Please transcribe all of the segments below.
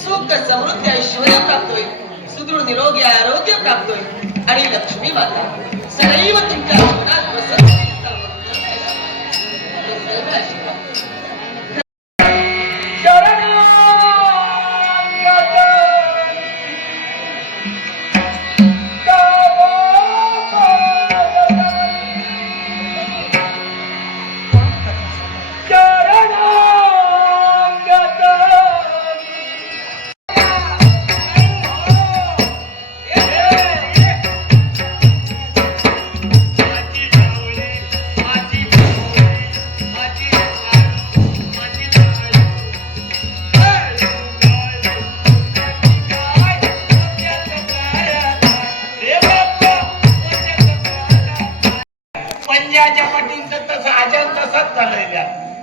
सुख समृद्धी ऐश्वर्य प्राप्त होईल, सुदृढ निरोगी आरोग्य प्राप्त होईल आणि लक्ष्मी माता सदैव तुमच्या जीवनात प्रसन्न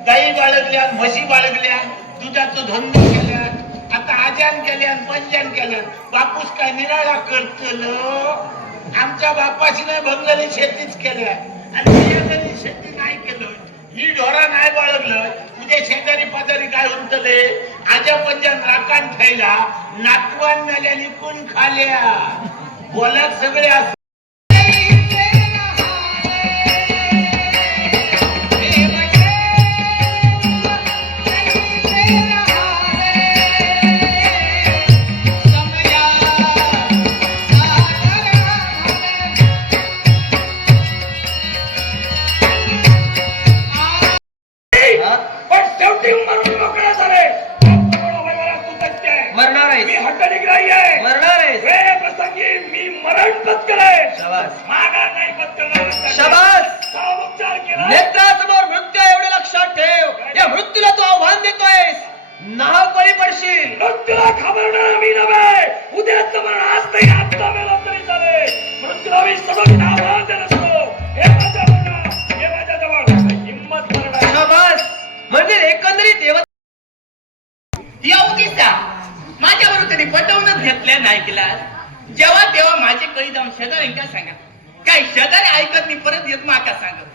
गाई बाळगल्या, म्हशी बाळगल्या, दुधाचं धंदो केल्या, आता आजान केल्या, पंजान केल्या. बापूस काय निराळा करतल. आमच्या बापाशी नाही भंगली शेतीच केल्या आणि शेती नाही केलं. ही ढोरा नाही बाळगलं. उद्या शेजारी पाजारी काय म्हणतले, आजा पंजान राखाण ठेवला, नातवान मेल्या निकून खाल्या. बोलात सगळे असं नेत्रासमोर मृत्यू एवढे लक्षात ठेव. या मृत्यूला तू आव्हान देतोयस, नाहक बळी पडशील. मृत्यूला घाबरणार मी नव्हे. उद्याच मरण आज नाही, आता मेला तरी चाले. मृत्यूला मी सगळं आव्हान देत असतो. हे माझ्या बघा, हे माझ्या जवळ हिम्मत करणार. शाबास. म्हणजे एकंदरीत येऊतीचा माझ्यावर कधी पटवूनच घेतल्या नाही केला. जेव्हा तेव्हा माझे कळी जाऊन शेजाऱ्यांका सांगा. काय शेजारी ऐकत मी परत येत माका सांगत.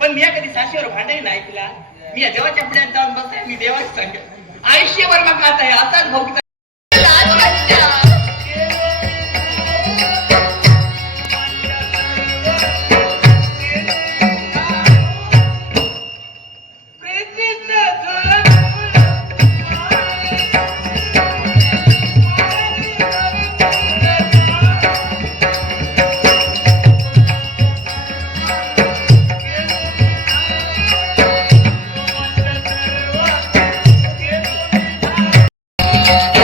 पण मी कधी साशीवर भांडाई नाही केला. मी देवाच्या पुढ्यात जाऊन बसाय, मी देवाच सांगत. आयुष्यभर मग आता हे असाच भोगता. Yeah.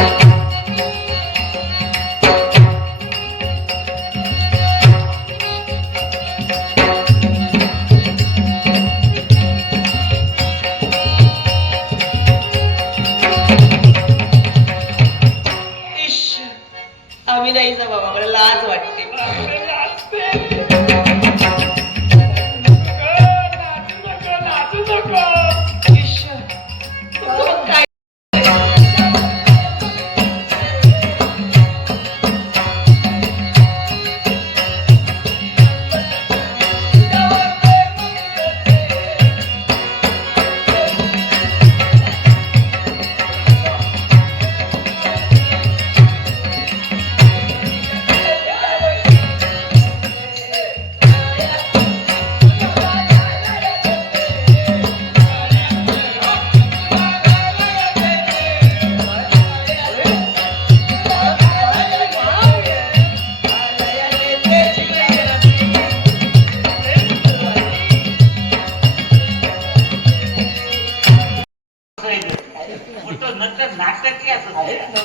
तो नाटकी असत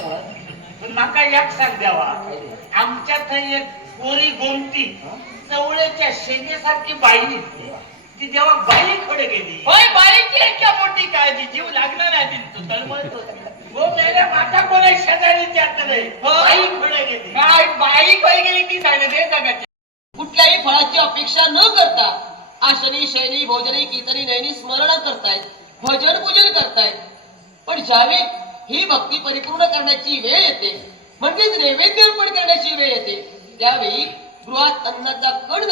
पण माका एक सांग द्यावा आमच्या थंय एक कोरी गोमती चवळेच्या शेंगेसारखी बाई दिसते ती जेव्हा बाईकडे गेली होय बाईची इतक्या मोठी काळजी जीव लागणार नाही तू तळमळतो हो मेल्या माता कोणा शेजारी त्याकडे बाईकडे गेली काय बाई काही गेली ती सांगते ते जगाची कुठल्याही फळाची अपेक्षा न करता आशनी शैली भोजनी कीर्तनी नयनी स्मरण करतायत भजन पूजन करतायत पण ज्यावेळी ही भक्ती परिपूर्ण करण्याची वेळ येते म्हणजेच नैवेद्य अर्पण करण्याची वेळ येते त्यावेळी गृहात अन्नाचा कण